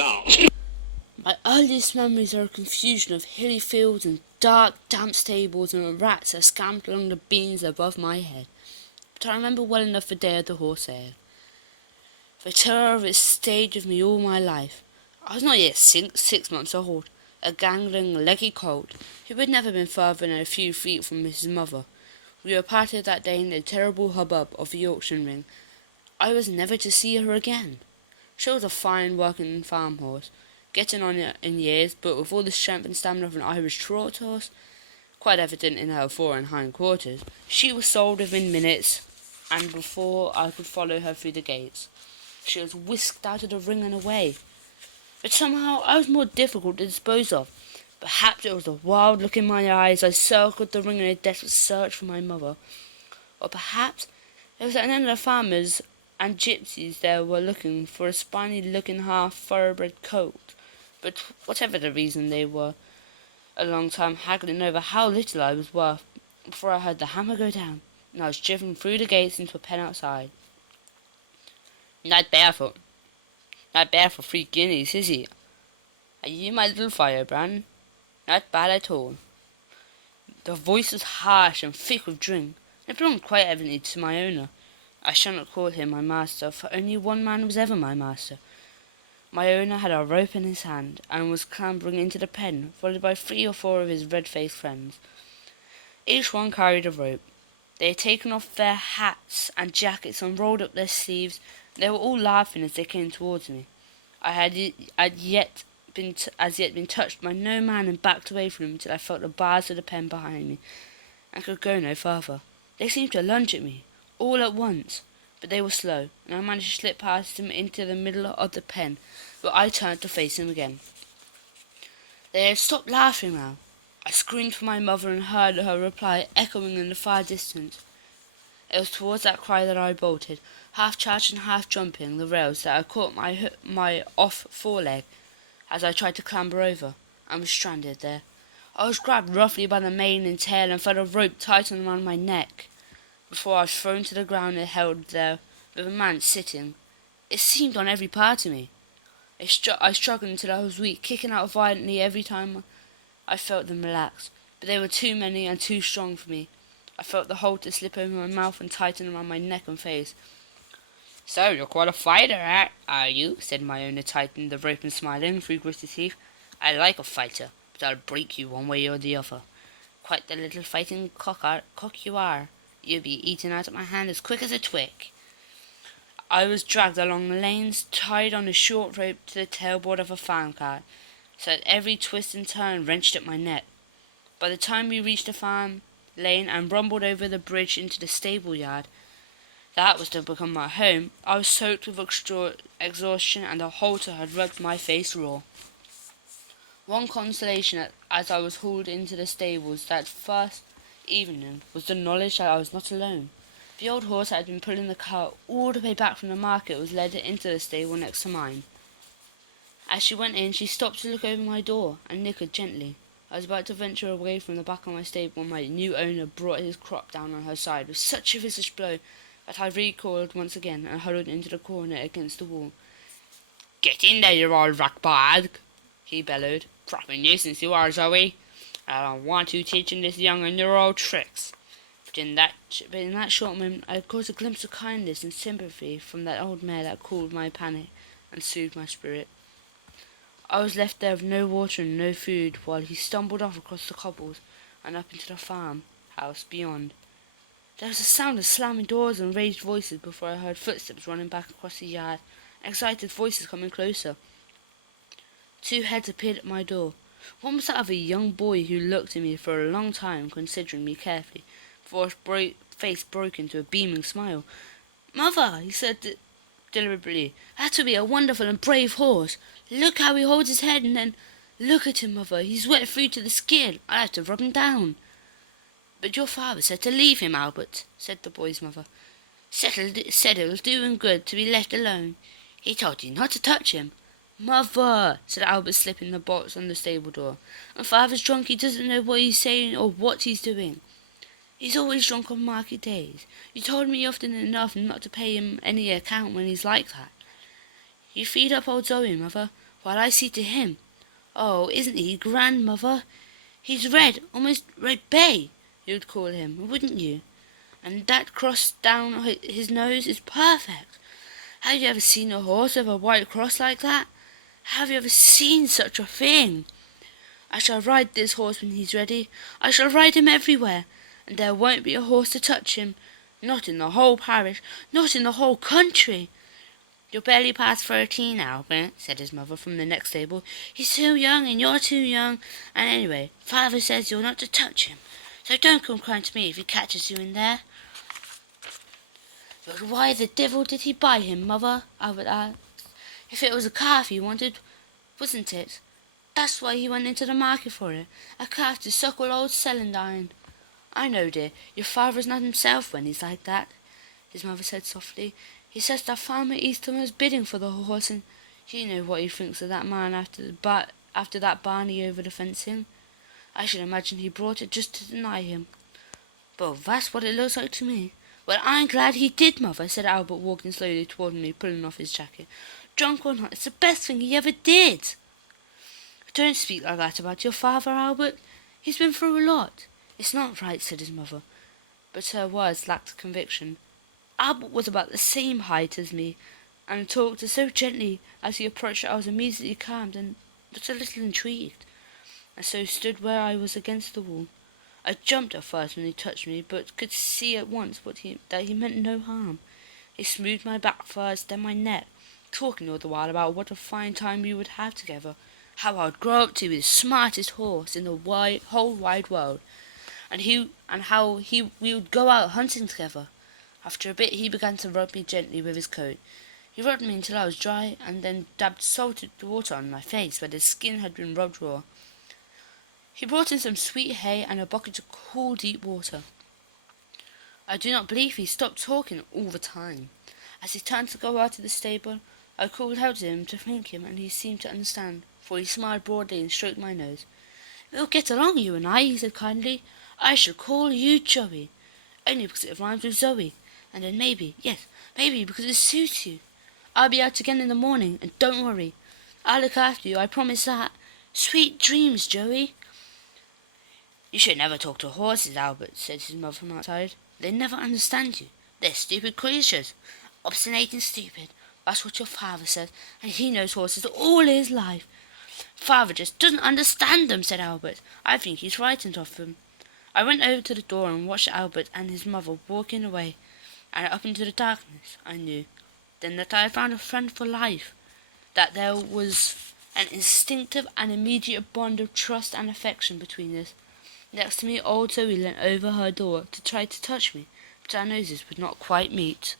out. My earliest memories are a confusion of hilly fields and dark, damp stables and rats that scampered along the beams above my head. But I remember well enough the day of the horse sale. The terror of it stayed with me all my life. I was not yet 6 months old, a gangling, leggy colt, who had never been further than a few feet from Mrs. Mother. We were parted that day in the terrible hubbub of the auction ring. I was never to see her again. She was a fine working farm horse, getting on in years, but with all the strength and stamina of an Irish trot horse, quite evident in her fore and hind quarters. She was sold within minutes, and before I could follow her through the gates, she was whisked out of the ring and away. But somehow I was more difficult to dispose of. Perhaps it was the wild look in my eyes I circled the ring in a desperate search for my mother, or perhaps it was that none of the farmers and gypsies there were looking for a spiny-looking half-thoroughbred colt. But whatever the reason, they were a long time haggling over how little I was worth before I heard the hammer go down, and I was driven through the gates into a pen outside. Not bad for 3 guineas, is he? Are you my little firebrand? Not bad at all. The voice was harsh and thick with drink, and it belonged quite evidently to my owner. I shall not call him my master, for only one man was ever my master. My owner had a rope in his hand, and was clambering into the pen, followed by 3 or 4 of his red-faced friends. Each one carried a rope. They had taken off their hats and jackets and rolled up their sleeves. They were all laughing as they came towards me. I had as yet been touched by no man, and backed away from them till I felt the bars of the pen behind me, and could go no further. They seemed to lunge at me, all at once, but they were slow, and I managed to slip past them into the middle of the pen, where I turned to face them again. They had stopped laughing now. I screamed for my mother and heard her reply echoing in the far distance. It was towards that cry that I bolted, half charging and half jumping the rails that I caught my off foreleg as I tried to clamber over, and was stranded there. I was grabbed roughly by the mane and tail and felt a rope tightened around my neck, before I was thrown to the ground and held there, with a man sitting. It seemed on every part of me. I struggled until I was weak, kicking out violently every time I felt them relax, but they were too many and too strong for me. I felt the halter slip over my mouth and tighten around my neck and face. "So you're quite a fighter, are you?" said my owner, tightening the rope and smiling through gritted teeth. "I like a fighter, but I'll break you one way or the other. Quite the little fighting cock you are. You'll be eaten out of my hand as quick as a twig." I was dragged along the lanes, tied on a short rope to the tailboard of a farm cart, so that every twist and turn wrenched at my neck. By the time we reached the farm lane and rumbled over the bridge into the stable yard that was to become my home, I was soaked with exhaustion, and the halter had rubbed my face raw. One consolation as I was hauled into the stables that first evening was the knowledge that I was not alone. The old horse that had been pulling the cart all the way back from the market was led into the stable next to mine. As she went in, she stopped to look over my door and nickered gently. I was about to venture away from the back of my stable when my new owner brought his crop down on her side with such a vicious blow that I recoiled once again and huddled into the corner against the wall. "Get in there, you old ratbag," he bellowed. "Proper nuisance you are, Zoe. I don't want you teaching this young un your old tricks." But in that short moment I caught a glimpse of kindness and sympathy from that old mare that cooled my panic and soothed my spirit. I was left there with no water and no food while he stumbled off across the cobbles and up into the farmhouse beyond. There was a sound of slamming doors and raised voices before I heard footsteps running back across the yard, excited voices coming closer. 2 heads appeared at my door. One was that of a young boy who looked at me for a long time, considering me carefully, before his face broke into a beaming smile. "Mother," he said deliberately, "that would be a wonderful and brave horse. Look how he holds his head, and then look at him, Mother. He's wet through to the skin. I'll have to rub him down." "But your father said to leave him, Albert," said the boy's mother. Said it'll do him good to be left alone. He told you not to touch him." "Mother," said Albert, slipping the bolts on the stable door. "My father's drunk. He doesn't know what he's saying or what he's doing. He's always drunk on market days. You told me often enough not to pay him any account when he's like that. You feed up old Zoe, Mother. while I see to him, "Oh, isn't he grand, mother? He's red, almost red bay, you would call him, wouldn't you? And that cross down his nose is perfect. Have you ever seen a horse with a white cross like that? Have you ever seen such a thing? I shall ride this horse when he's ready. I shall ride him everywhere, and there won't be a horse to touch him. Not in the whole parish, not in the whole country." "You're barely past 13, Albert," said his mother from the next stable. "He's too young, and you're too young, and anyway, father says you're not to touch him, so don't come crying to me if he catches you in there." "But why the devil did he buy him, mother?" Albert asked. "If it was a calf he wanted, wasn't it? That's why he went into the market for it, a calf to suckle old Celandine." "I know, dear, your father's not himself when he's like that," his mother said softly. "He says that Farmer Easton was bidding for the horse, and you know what he thinks of that man after that Barney over the fencing. I should imagine he brought it just to deny him. Well, that's what it looks like to me." "Well, I'm glad he did, mother," said Albert, walking slowly toward me, pulling off his jacket. "Drunk or not, it's the best thing he ever did." "Don't speak like that about your father, Albert. He's been through a lot." "It's not right," said his mother, but her words lacked conviction. Albert was about the same height as me, and talked so gently as he approached that I was immediately calmed and but a little intrigued, and so stood where I was against the wall. I jumped at first when he touched me, but could see at once that he meant no harm. He smoothed my back first, then my neck, talking all the while about what a fine time we would have together, how I would grow up to be the smartest horse in the whole wide world, and how we would go out hunting together. After a bit he began to rub me gently with his coat. He rubbed me until I was dry, and then dabbed salted water on my face where the skin had been rubbed raw. He brought in some sweet hay and a bucket of cool deep water. I do not believe he stopped talking all the time. As he turned to go out of the stable, I called out to him to thank him, and he seemed to understand, for he smiled broadly and stroked my nose. "We'll get along, you and I," he said kindly. "I shall call you Joey, only because it rhymes with Zoe, and then maybe because it suits you. I'll be out again in the morning, and don't worry. I'll look after you, I promise that. Sweet dreams, Joey." "You should never talk to horses, Albert," said his mother from outside. "They never understand you. They're stupid creatures. Obstinate and stupid. That's what your father says, and he knows horses all his life." "Father just doesn't understand them," said Albert. "I think he's frightened of them." I went over to the door and watched Albert and his mother walking away, and up into the darkness I knew then that I had found a friend for life, that there was an instinctive and immediate bond of trust and affection between us. Next to me, old Zoe leant over her door to try to touch me, but our noses would not quite meet.